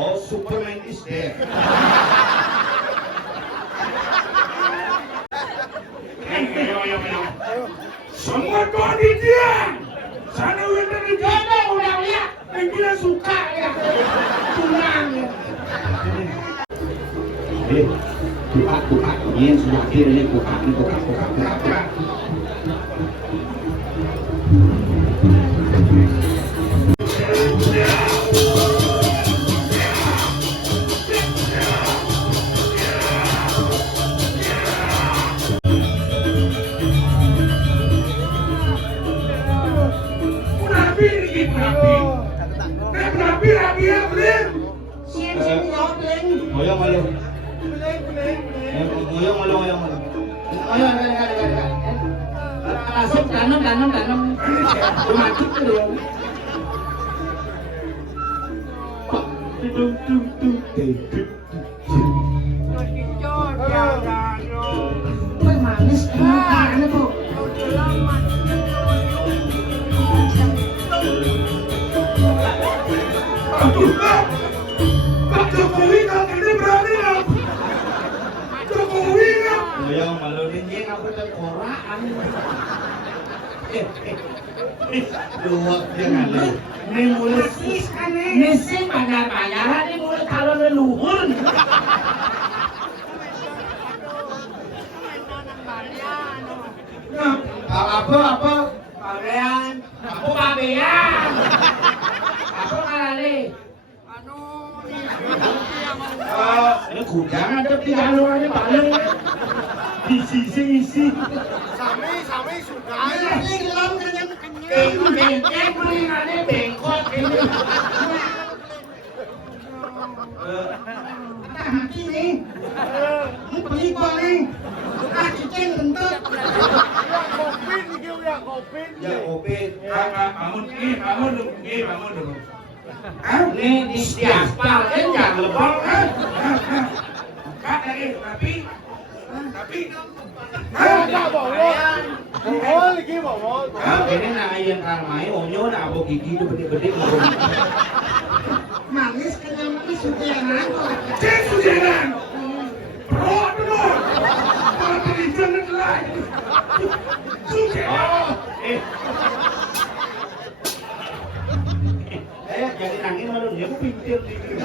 Oh, Superman is there. Semua kondisian. Sana udah dijaga, udah lihat. Dan kita suka ya. Tunang ya. Buka. Ini sudah akhirnya buka. Langsung tanam mati dulu. Manis karena kok. Pak Jokowi kalau ini berani lah. Jokowi lah. Yang malu ini aku tengkorak. Dua jangan lu. Ini mulai sis aneh. Mesin bayar-bayaran ini mulai kalau leluhur. Apa? Pabean. Apa pabean? Apa kali? Ini kudang ada di jalurannya balik. Isi. Sami suka. Ini gelam kenyang. Beringannya bengkok ini. Hati nih. Ini beli nih. Cicing bentuk. Ya kopin. Bangun dulu. Ini di aspal kan jangan lebong kan. Kak lagi tapi bawol. Ini nak ayam karmai, onyo nak abok gigi tu bede manis kenyang manis sujeran. Cek sujeran. Roh benar. Kalau tadi jangan lagi. Sujeran. Jadi nangis malu dia aku pintir di sini.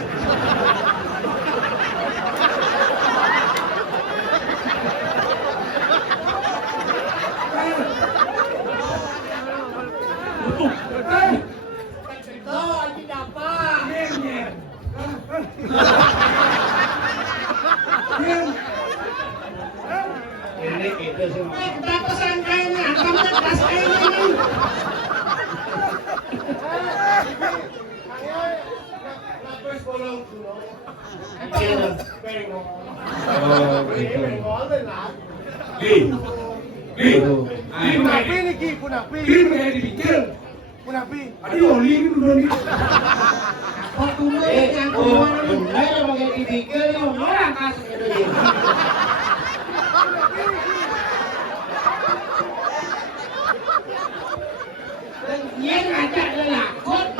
Ini kita semua. Berapa sangkainya? Sampai tas ini. Punapi. Aduh, oli ini belum. Benar pakai dipikir orang kasih itu. Dia ngajak lelakot.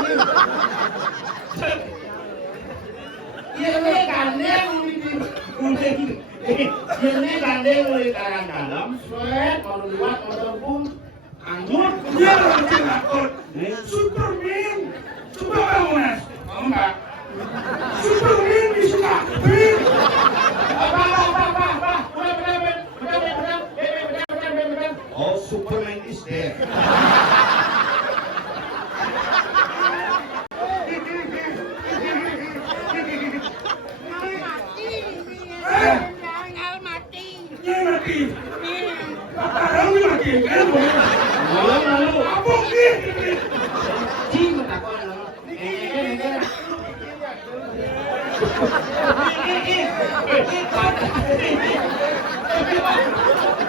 Ini gandeng mulai tangan dalam, sweat, mau luar, mau terbung, anggur. Dia orang lelakot. Superman. Coba kamu Mas. Mau enggak? Superman bisa. Oh, Superman is there.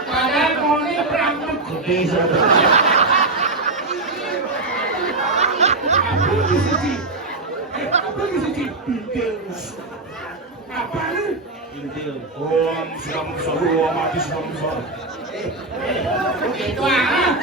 Padahal mau ini berangkat gede. Apa sih? Pintil. Apa nih? Pintil. Oh, sudah mati sudah. Itu ah.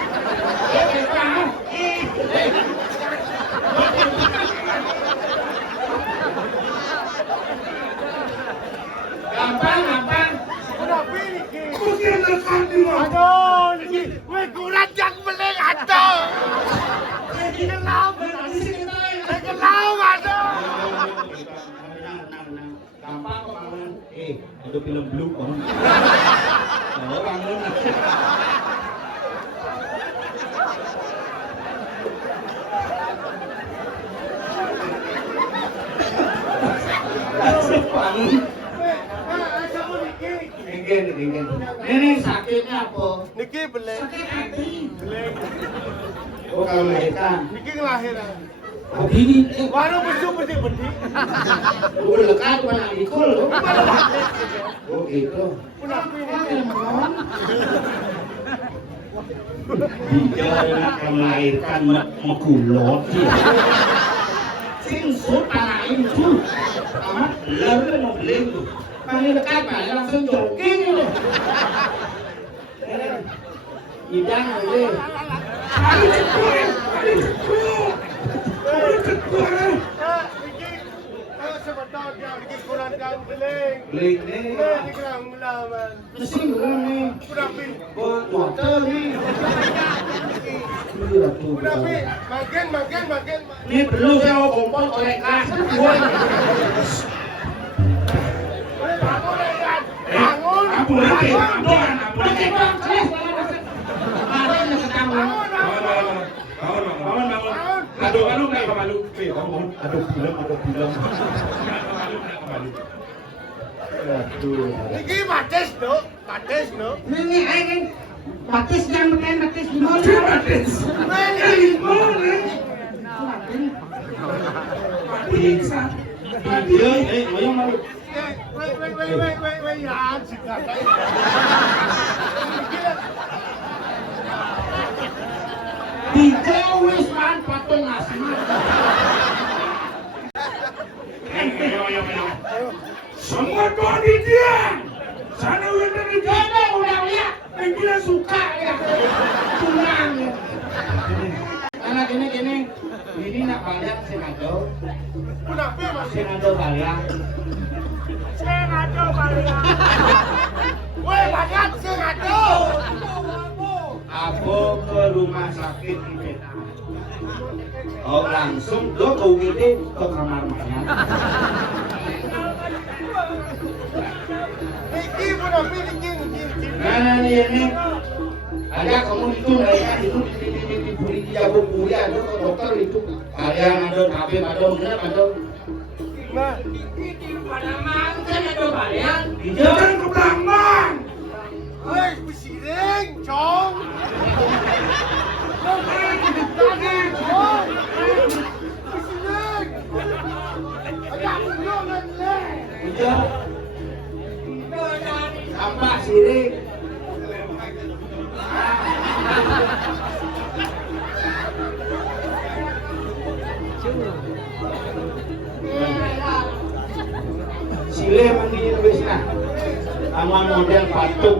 film Blue orang. Orang mana? Ini sakitnya apa? Niki beleng. Sakit hati. Beleng. Oh kalau melahirkan. Niki ngelahiran. Begini. Baru besu bendi-bendi. Udah lekat mana ikul lo? Oh gitu. Punapi Ini niki. melon. Dia akan melahirkan mekulot. Sing sut anak itu. Amat lalu mau beli tuh. Paling dekat pak langsung jogging itu. Idang ini. Aduh cekur, aduh cekur, aduh cekur. Niki. Sebentar dia niki kurang kan beleng. Beli ini. Niki kurang melawan. Mesti kurang nih. Punapi. Buat water nih. Ini lah tuh. Punapi. Makin. Ini perlu saya mau kompor oleh kelas. Bangun ya. Bangun. Ampun lagi, ampun. Bangun. Aduh, nggak kemalu. Bangun. Aduh, film. Aduh. Niki batis no. Batis no. Ini aing batis yang makan batis limon. Batis. Limon. Batis. Yang malu. Wait, ya, jika. Tiga wis man patung asma. Semua kau di dia. Sana udah di dia. Udah lihat, Kita suka ya. tunang ya. Anak ini nak banyak senado. Punapi mas. Senado banyak. Weh, banyak sengaja. Aku ke rumah sakit IPTA. Oh langsung do ke UGD ke kamar mayat. Niki punapi niki. Nah ini ada kamu itu mereka itu di jago kuliah itu ke dokter itu kalian ada tapi ada bener ada Nah, Jangan ke belakang. weh, bisiring, cong. Cong. Bisiring. Agak jangan leh. udah sampah sirik sile mandi wis nah aman model patung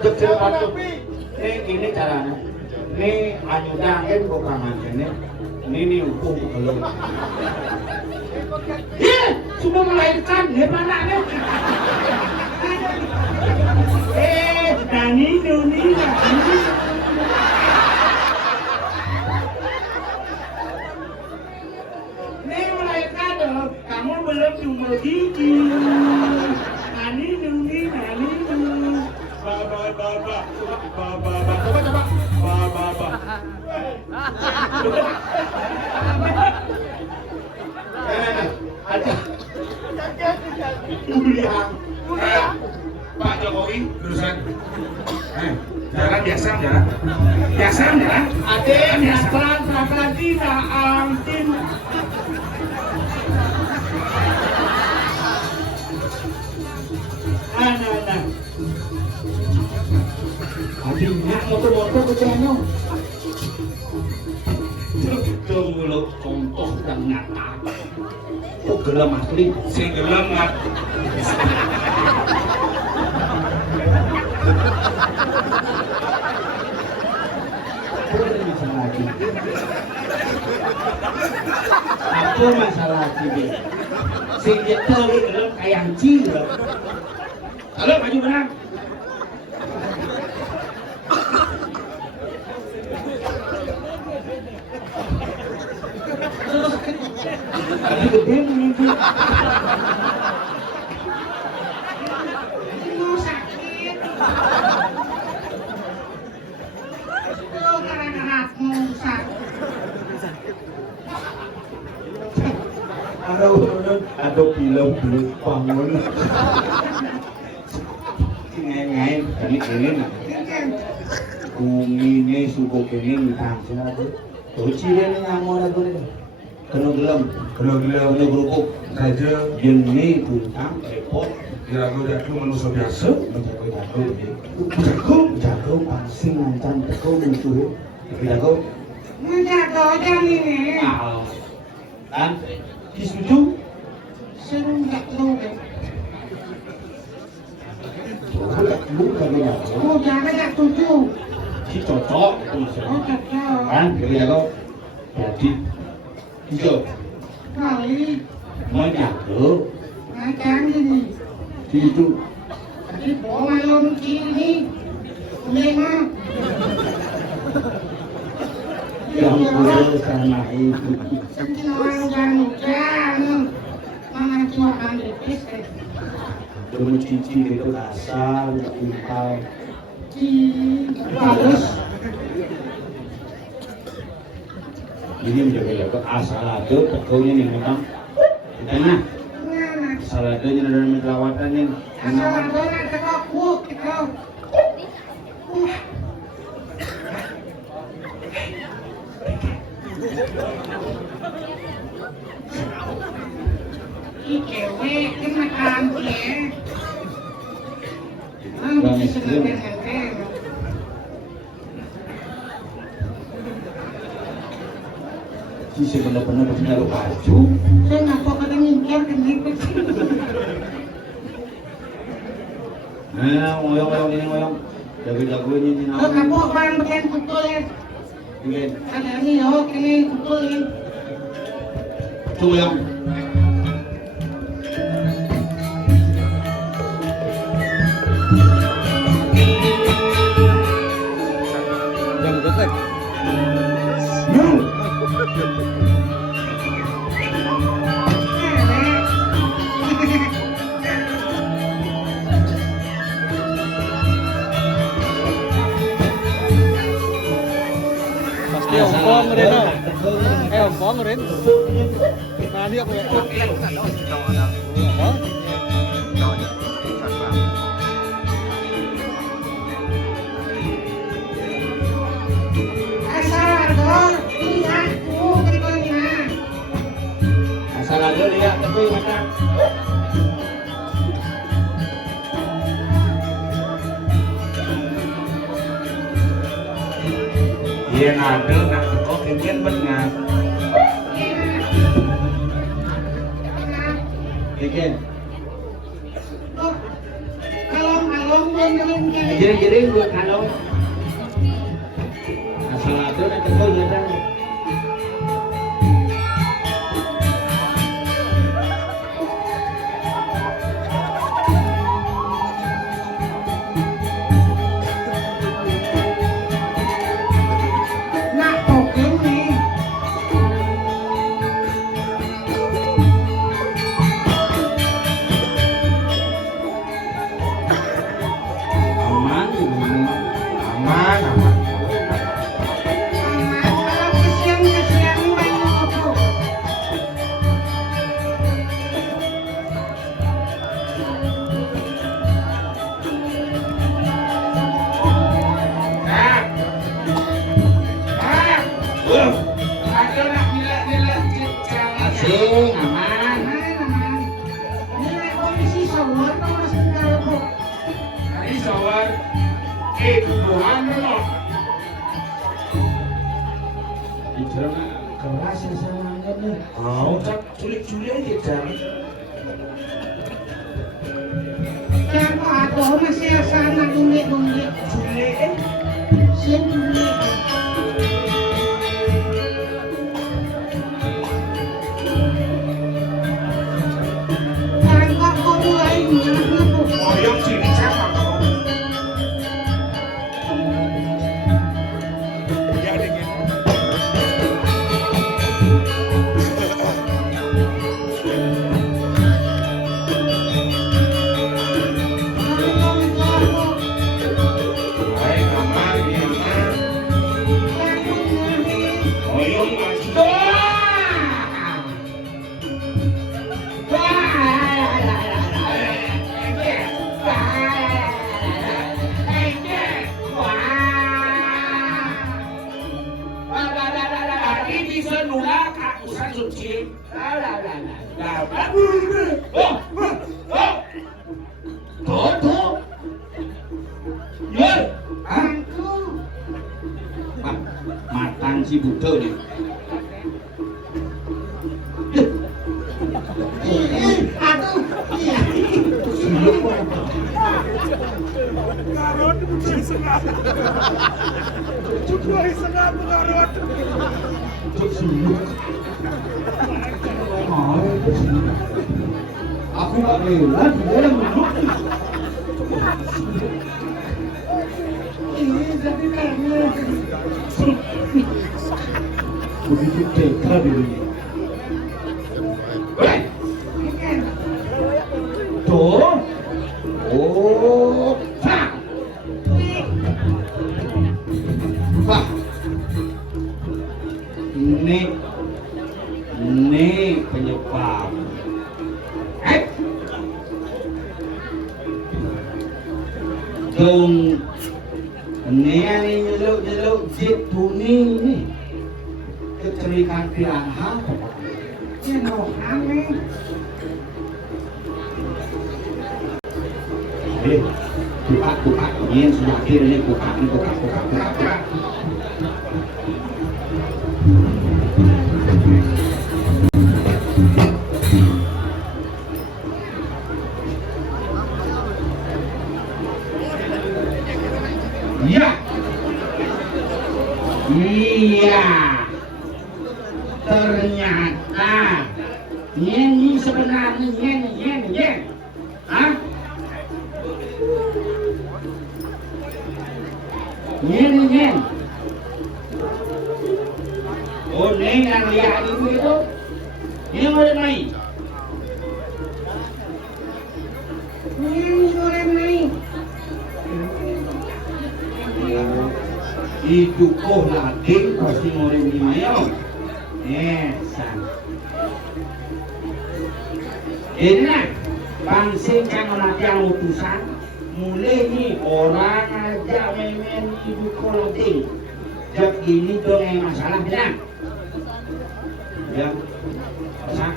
kecil patung ini caranya ini anyudangen kok kangen ini hukum belum cuma melahirkan anaknya Dani ini melahirkan dong kamu belum jumpa gigi Dani Ada. Pak Jokowi urusan. Jalan biasa jalan. Biasa jalan. Ade, pelan tidak angin. Nah. Adinya motor kecilnya. Itu mulut contoh dan nyata. Kok gelem asli? Sing gelem ngat. Apa masalah lagi? Sing nyetel gelem kayak anjing. Halo, maju benang. Tadi gede nih. Ada film belum bangun. Ngai ini nak. Kumine suku kene mitangsa tu. Cire ni ngamon aku ni. Kena gelam kena gerupuk saja jenis tu tang repot. jago manusia biasa jago pangsing mancan jago musuh jago aja nih. kan setuju Seru nggak lu kan? lu kagaknya Oh jangan nggak tujuh. si cocok Oh cocok. kan jago jadi hijau Kali mau jago macam ini. itu Jadi bola lom kiri. Lima. yang boleh sama itu Mungkin orang jangan mana cuma ambil pesen. belum cici itu kasar impal Bagus. ini menjaga jago asal ada pokoknya nih memang di tengah Mana? saladanya dalam perawatannya Asal ada nak cakap kuk kita. Cewek kan makan ya. Bisa senang-senang. sih benar-benar harus naruh baju Saya nggak kok kadang ngingkir kan gitu. ngoyong ini ngoyong jago-jagonya ini Oh kamu barang bagian kutul ya. ingin Ada ini oh kini kutul ya. ngoyong Jam detek. Pasti ompong rin no. Ompong rin. Nali ako ya. Apa? Asal ada lihatku gimana. asal aja lihat tapi macam iya ada nak kok ingin benar bikin Oh, kalong belum jadi buat kalau asal aja nanti kau nyadar nak token nih. aman aman Kalau kesian banyak tuh. ada nak nilai jangan asing aman Nilai polisi sawar kalau masih kalau hari sawar Tuhan loh dicerna keras ya sama nih mau tak culik-culik aja jangan yang ada masih asal nak duit culik sian duit. Tangkap kau mulai mana tuh? oyong sini siapa kau ya dingin Tuh. Yur, Aku. matang si Budo nih. Aduh. Iya. Garut di setengah. Cukup di setengah tuh garut. Aku nggak rela dia yang menuk. Ini jadi kayaknya. Begitu teka dirinya. Bukan. Tuh. Oh, Pak. Pak. Ini penyebab. Dong, ini nyeluk jip ini keterikan pilihan. Ya no aneh. Buka, ini sudah akhir ini buka. Iya. Ternyata ini sebenarnya ini. Hah? Ini. Oh, neng yang lihat itu. Ini mau main. Ini orang lain. Itu kok lading pasti orang di mayo. San. Ini pangsing kan latihan utusan. Mulai nih orang aja main ibu lading. Jak ini dong yang masalah bilang. Ya. Masak.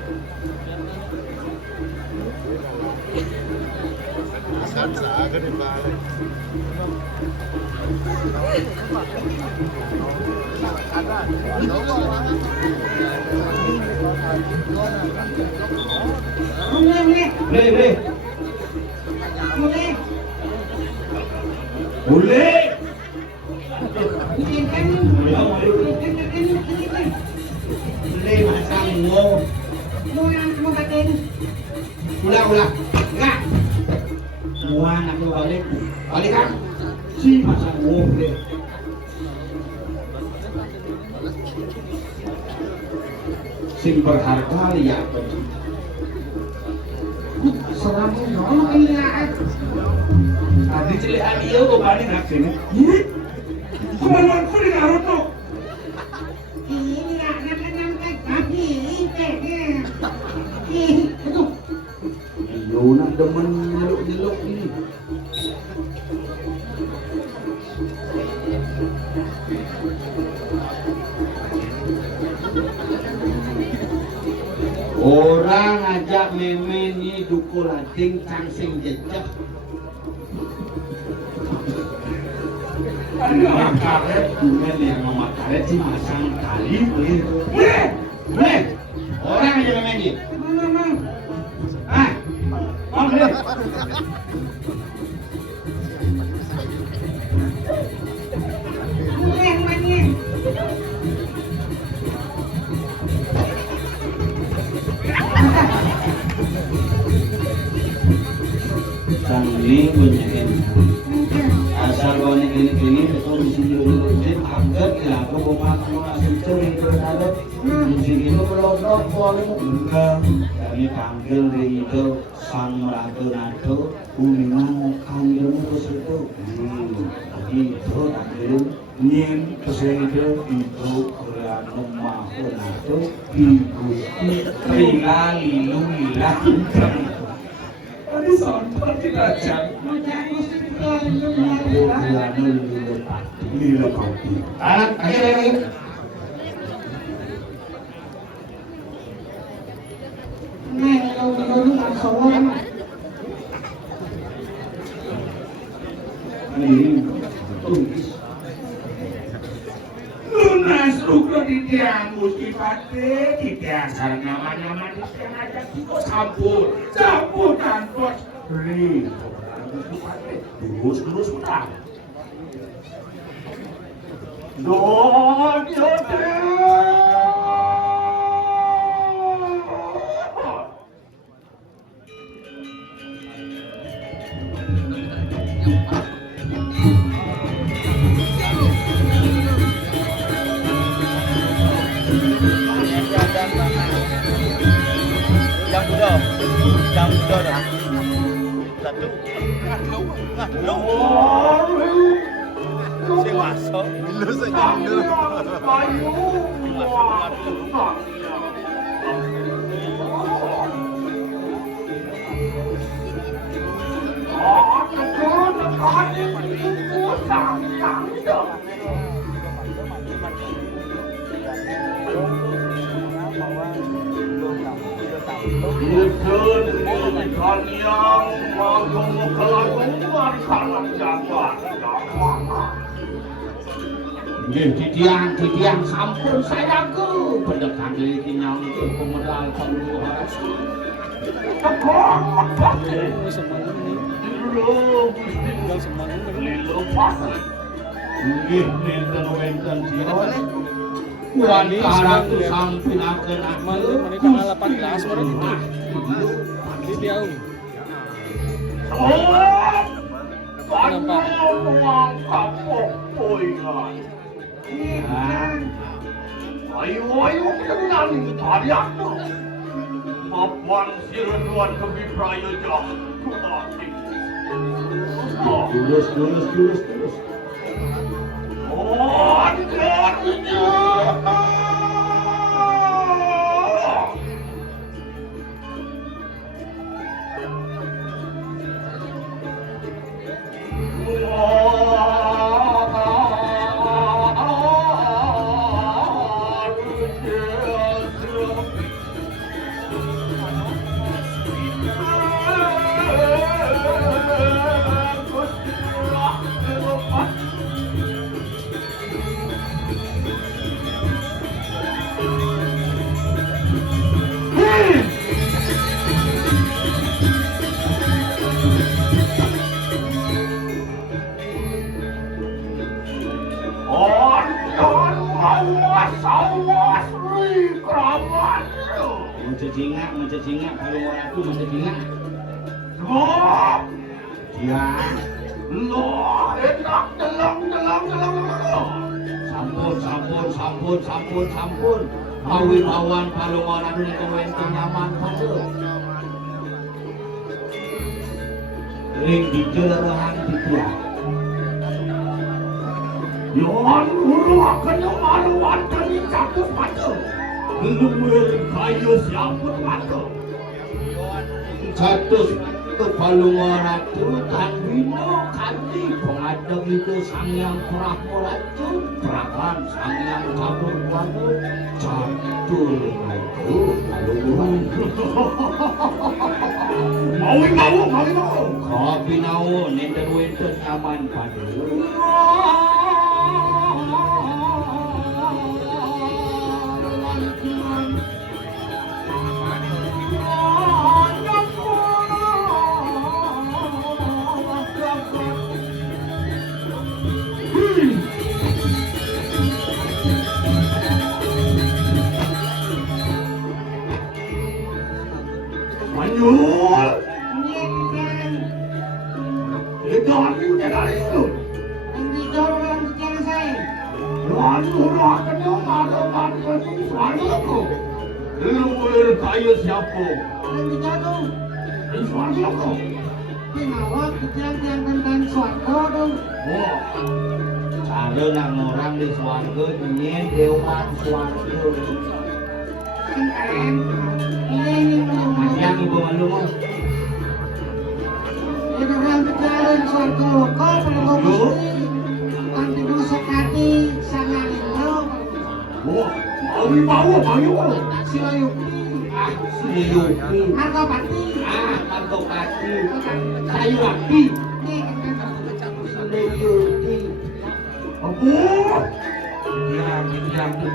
Boleh. Boleh masang mau. Mau batin. Ulah. Enggak. Semua anak lu balik kan? Si masang mau boleh. Sing berharga lihat. Selamat nolong lihat. Tadi cilihan dia kok banding akhirnya. Kemauan ku di garut tuh. Ini nak tapi ini. Aduh. Ayo nak demen nyeluk ini. Orang ajak memeni dukul lading cangsing jejak. Ada karet, bukan yang mama karet sih masang tali boleh. Orang aja memeni. Boleh. Sang ini punya asal kau ini itu di sini dulu agak ya aku mau masuk itu ada di sini melodok enggak kami panggil itu sang ratu kuningan panggilmu ke situ itu panggil nyin ke situ itu keluar rumah itu igusti lilu tadi sontor kita jam Lila kopi. Anak akhir. Nah, daun sowan. Lunas rukro di tiang Gusti Pati, di tiang sarang nama-nama di tiang aja kita campur tanpa beri. Gusti Pati, terus utang. Yang muda dah. Satu. Saya masuk. Bila saya Titiang sampun sayangku pendekar dari kinyang itu pemodal pembunuhan wenten Wantara tu sampinakeun Malu tanggal 18 baru di Tiau. Nampak. Ayo kita menang tariak tu. Papan sirenuan kebi prayoja. Terus. Mencecingak kalau orang itu mencecingak. Ya, enak sampun. Awi bawan kalau orang itu kewenten nyaman pada. Ring di jerahan tiga. Yon huru akan yang maluan kali satu pada. Belum kayu siapa pada. Satu kepalungan itu tanwino kanti pengadeng itu sang yang kurang ratu perakan sang yang cabur kuatu catur itu palungan mau kopi naon enten wenten aman pada kayu siapa? Suarga. Tinawag tiang tentang suarga dong. Wah, cara nak orang di suarga nyen dewan suarga. Yang ibu malu mah. Itu yang kejalan suarga. Kau perlu mesti nanti dosa kaki sangat itu. Wah, mau. Si Ayu. Sri Yuki. Margopati. Margopati. Sayuwati. Nih, Sri Yuki. Abu. Yang.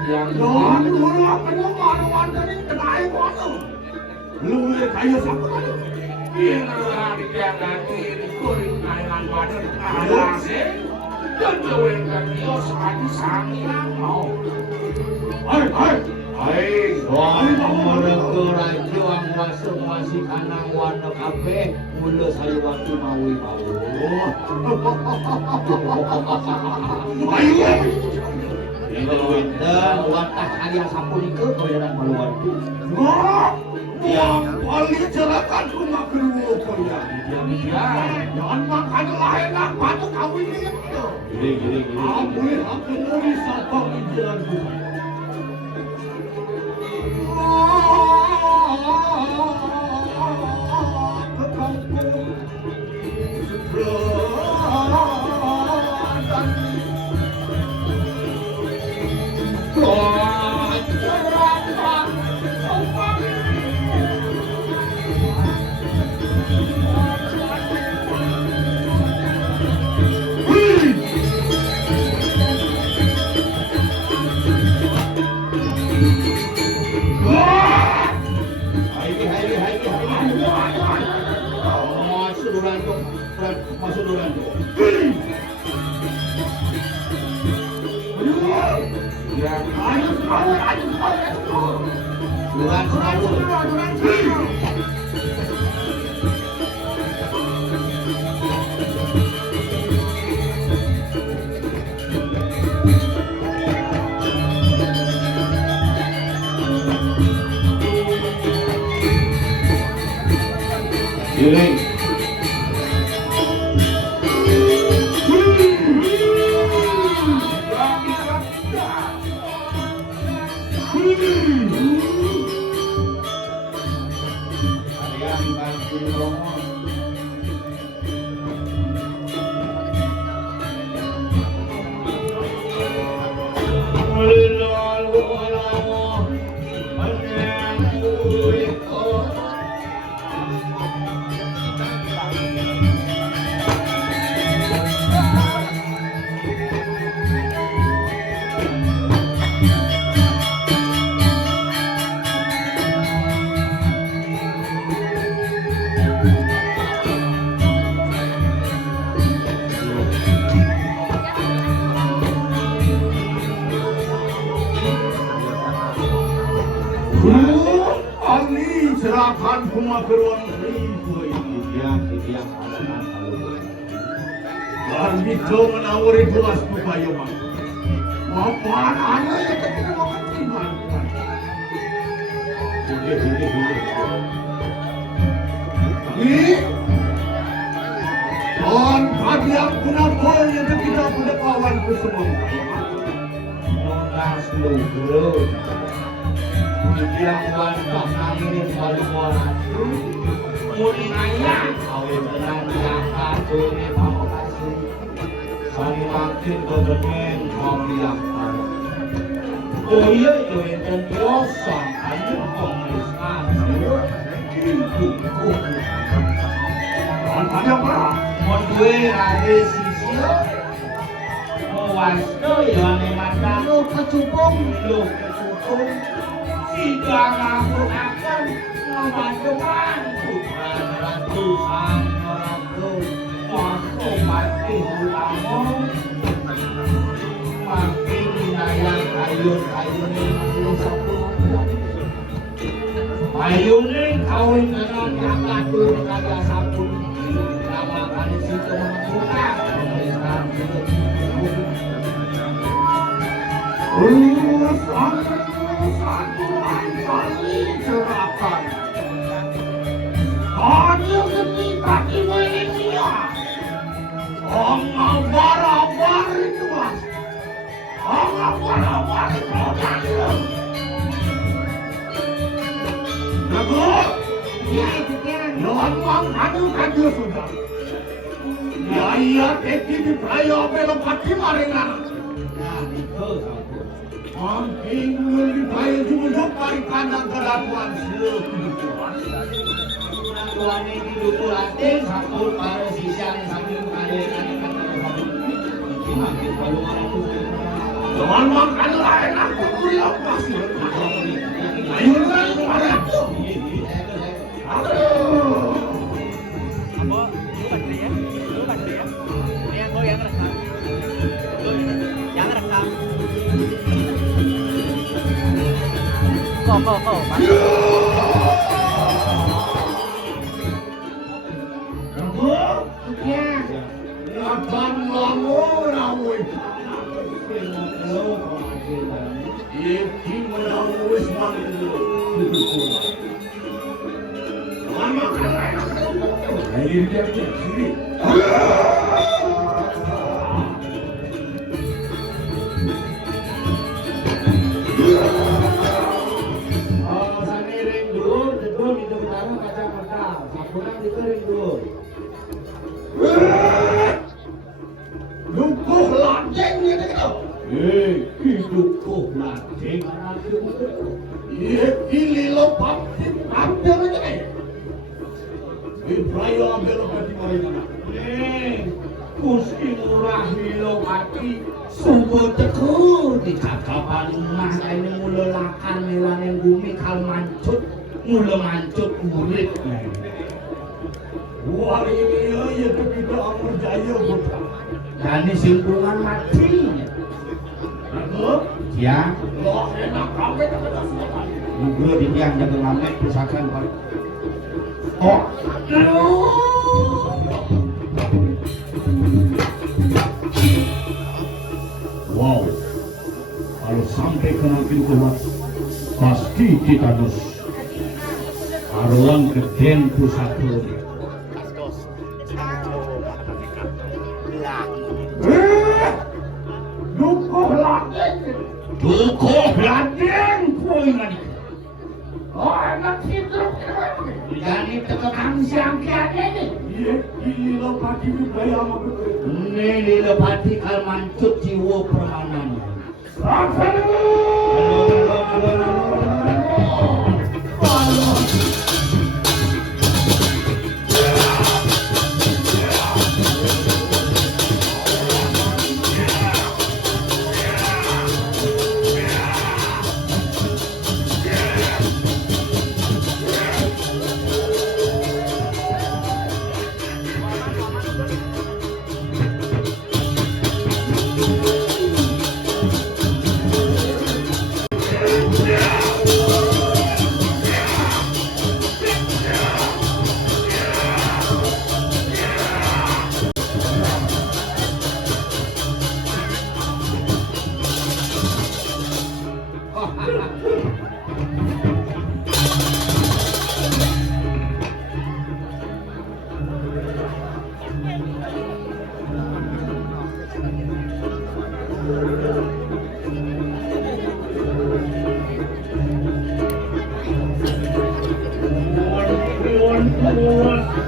Jangan dulu apa ngomong tadi kenai kono. Lu kayu siapa tadi? Ina dijaga diri kuring kailan badan alase. Dan jauhin kan dia sekali sangiang mau. Hai. Mereka raja ang masuk-masuk kanang warna kafe mula saya waktu maui mau. Ayo. Dan watah kalian sapunika bayaran maluan. Yang paling cerakan rumah kedua kaya. Jangan makan enak patut kawin ini. Gini. Aku nulis apa jalan rumah. Ke kampung Masuk duluan tuh. Duluan selalu. Giling. Ali serahkan rumah keruang ribu ini yang dan itu menawari kelas supaya apa anak yang tidak mau terima ini dan kalian punya boy yang tidak punya kawan semua Nonas lu yang bantah nangirin balik orang muni nanya kawin dengan yang kado ini mau kasih sani makin kebenin mau biarkan oh iya enten biasa aja pengeliskan ada apa? mau duwe ada sisio mau wasto ya memang lu kecupung. Tidak aku akan membantukan bukan ratusan ratus waktu mati ulama makin dinayang ayun ayunin kawin dengan kakak turun kaya sabun nama kali situ menentukan pemeriksaan Serahkan. Hanya ketika dimiliki Ongabar itu mas. Ongabar itu Lagu. Yang kaju sudah. Ya iya, teki di prayo belum pati marengan. nah itu Amping lebih juga paling kandang kelakuan seluruh kehidupan. Tuan ini dulu latih satu para sisa yang sambil mengadakan Jangan makan lain aku kuliah pasti. Ayo kan kemarin. Aduh. Apa? Lu pasti ya? Lu pasti ya? Ini yang gue yang rekam. Yang rekam. Kok. Ya. Laban lamu. Iki menawis mantu. Jangan makan lain. Air dia sini. Samiring dulu, dedun itu taruh kacamata, sapunan dikering dulu. Dukuh lajeng gitu gitu. Dukuh lajeng. Iki lo papit ambil aja nih. Ibrahim ambil pati mana? Kuski murah milo pati. Sungguh teku di cakapan rumah ini mula lakan melanin bumi kal mancut, mula mancut murid. Wah iya itu kita akan jaya buta. Dan ini simpungan mati. Aku Ya, loh enak kami tak ada semua. Google di tiang jaga ngamet pisakan Pak. Oh, wow, kalau sampai kena pintu pasti kita dus. Aruan ke den pusat dulu. Dukuh ladeng koi ngadi. Oh, enak hidup. Jadi tekekang siang kiatnya nih. Iya, gila pagi budaya sama gue. Ini dilepati kal mancut jiwa permanen.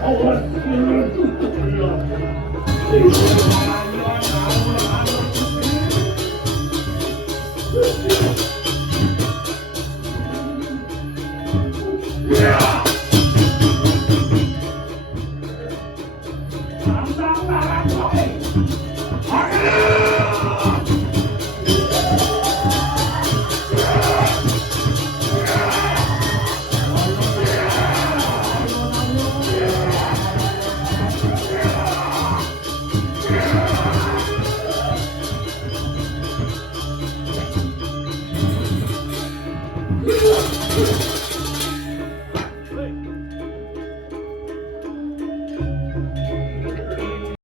Awas,